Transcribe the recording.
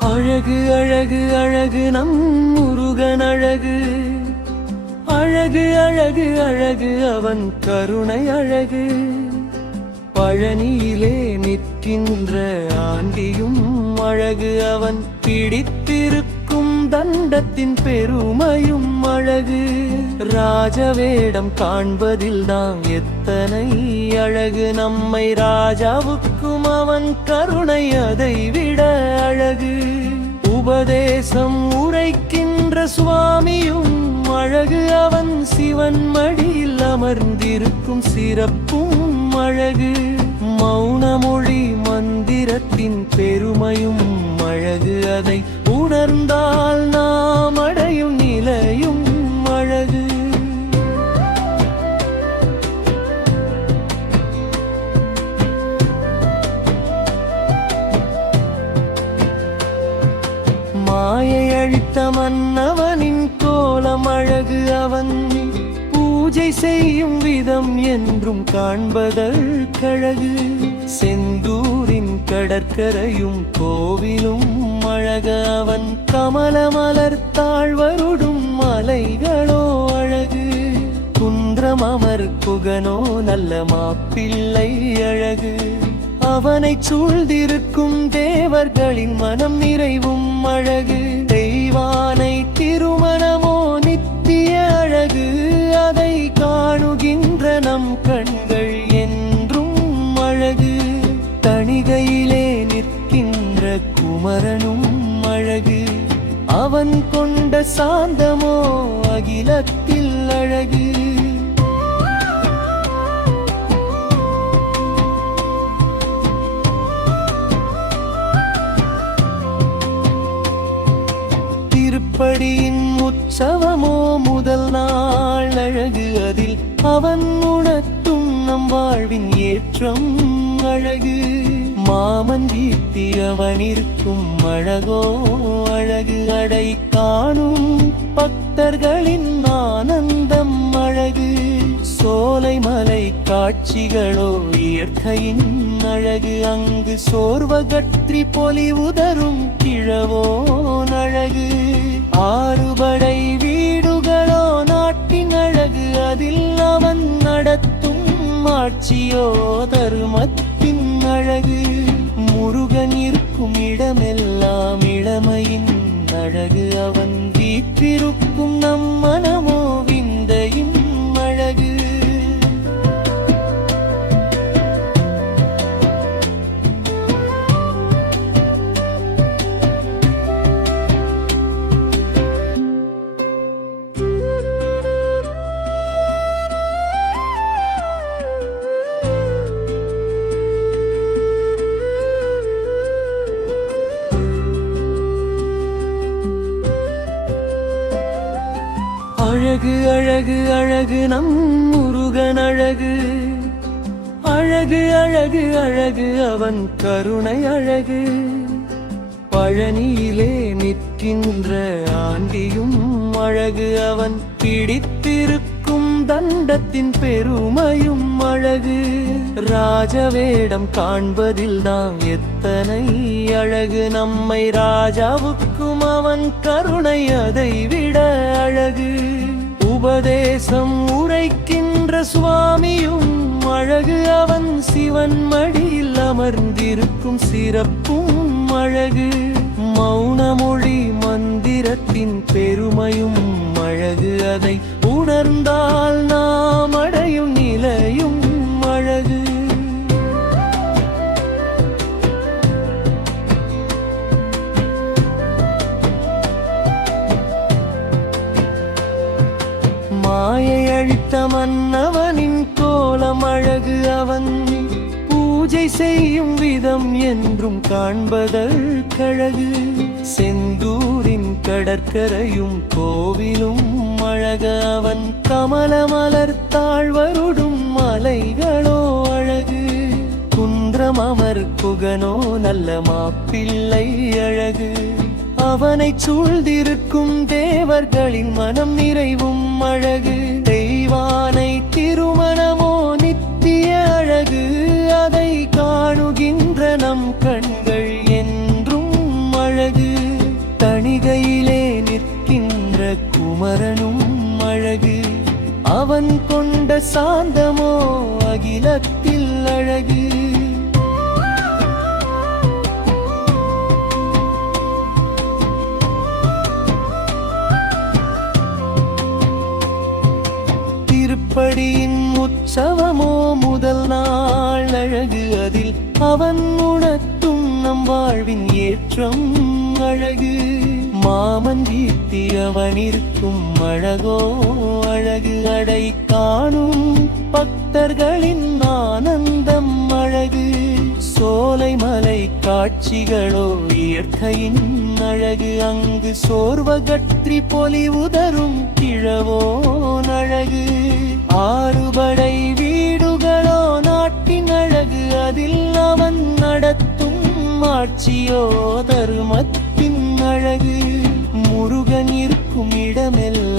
அழகு அழகு அழகு நம் முருகன் அழகு. அழகு அழகு அழகு அவன் கருணை அழகு. பழனியிலே நிற்கின்ற ஆண்டியும் அழகு அவன் பிடித்திருப்ப தண்டத்தின் பெருமையும் அழகு. ராஜவேடம் காண்பதில் நாம் எத்தனை அழகு. நம்மை ராஜாவுக்கும் அவன் கருணை அதை விட அழகு. உபதேசம் உரைக்கின்ற சுவாமியும் அழகு. அவன் சிவன் மடியில் அமர்ந்திருக்கும் சிறப்பும் அழகு. மௌனமொழி மந்திரத்தின் பெருமையும் அழகு. அதை உணர்ந்தால் நாம் அடையும் நிலையும் அழகு. மாயை அழித்த மன்னவனின் கோலம் அழகு அவன். பூஜை செய்யும் விதம் என்றும் காண்பதற்கழகு. செந்தூரின் கடற்கரையும் கோவிலும் அழக அவன் கமல மலர் தாழ்வருடும் மலைகளோ அழகு. குன்றம் அமர் குகனோ நல்ல மாப்பிள்ளை அழகு. அவனை சூழ்ந்திருக்கும் தேவர்களின் மனம் நிறைவும் அழகு. குமரனும் அழகு. அவன் கொண்ட சாந்தமோ அகிலத்தில் அழகு. திருப்படியின் உற்சவமோ முதல் நாள் அழகு. அதில் அவன் உணர்த்தும் நம் வாழ்வின் ஏற்றம். அழகு. மாமன் வீட்டி அவன் அழகோ அழகு அடை காணும் பக்தர்களின் ஆனந்தம் அழகு. சோலை மலை காட்சிகளோ இயற்கையின் அழகு. அங்கு சோர்வகற்றி பொலிவுதரும் கிழவோ அழகு. ஆறுபடை வீடுகளோ நாட்டின் அழகு. அதில் அவன் நடத்தும் ஆட்சியோ முகத்தின் அழகு முருகன் இருக்கும் இடமெல்லாம் இளமையின் அழகு. அவன் வீற்றிருக்கும் நம் மனமோ அழகு அழகு அழகு நம் முருகன் அழகு. அழகு அழகு அழகு அவன் கருணை அழகு. பழனியிலே நிற்கின்ற ஆண்டியும் அழகு அவன் பிடித்திருப்ப தண்டத்தின் பெருமையும் அழகு. ராஜவேடம் காண்பதில் நாம் எத்தனை அழகு. நம்மை ராஜாவுக்கும் அவன் கருணை அதை விட அழகு. உபதேசம் உரைக்கின்ற சுவாமியும் அழகு. அவன் சிவன் மடியில் அமர்ந்திருக்கும் சிறப்பும் அழகு. மௌனமொழி மந்திரத்தின் பெருமையும் அழகு. அதை உணர்ந்தால் நாம் அடையும் நிலையும் அழகு. மாயை அழித்த மன்னவனின் கோலம் அழகு. அவன் பூஜை செய்யும் விதம் என்றும் காண்பதற்கழகு செந்தூரின் கடற்கரையும் கோவிலும் அழகு அவன் கமல மலர் தாழ்வருடும் மலைகளோ அழகு. குன்றம் அமர் குகனோ நல்ல மாப்பிள்ளை அழகு. அவனை சூழ்ந்திருக்கும் தேவர்களின் மனம் நிறைவும் அழகு. தெய்வானை திருமணமோ நித்திய அழகு. அதை காணுகின்ற நம் கண்கள் குமரனும் அழகு. அவன் கொண்ட சாந்தமோ அகிலத்தில் அழகு. திருப்படியின் உற்சவமோ முதல் நாள் அழகு. அதில் அவன் உணர்த்தும் நம் வாழ்வின் ஏற்றம் அழகு. மாமன் கீர்த்தி அவன் அழகோ அழகு அடை காணும் பக்தர்களின் ஆனந்தம் அழகு. சோலை மலை காட்சிகளோ இயற்கையின் அழகு அங்கு சோர்வகற்றி பொலிவுதரும் கிழவோ அழகு ஆறுபடை வீடுகளோ நாட்டின் அழகு அதில் அவன் நடத்தும் ஆட்சியோ தருமத்தின் அழகு முருகன் இருக்கும் இடமெல்லாம்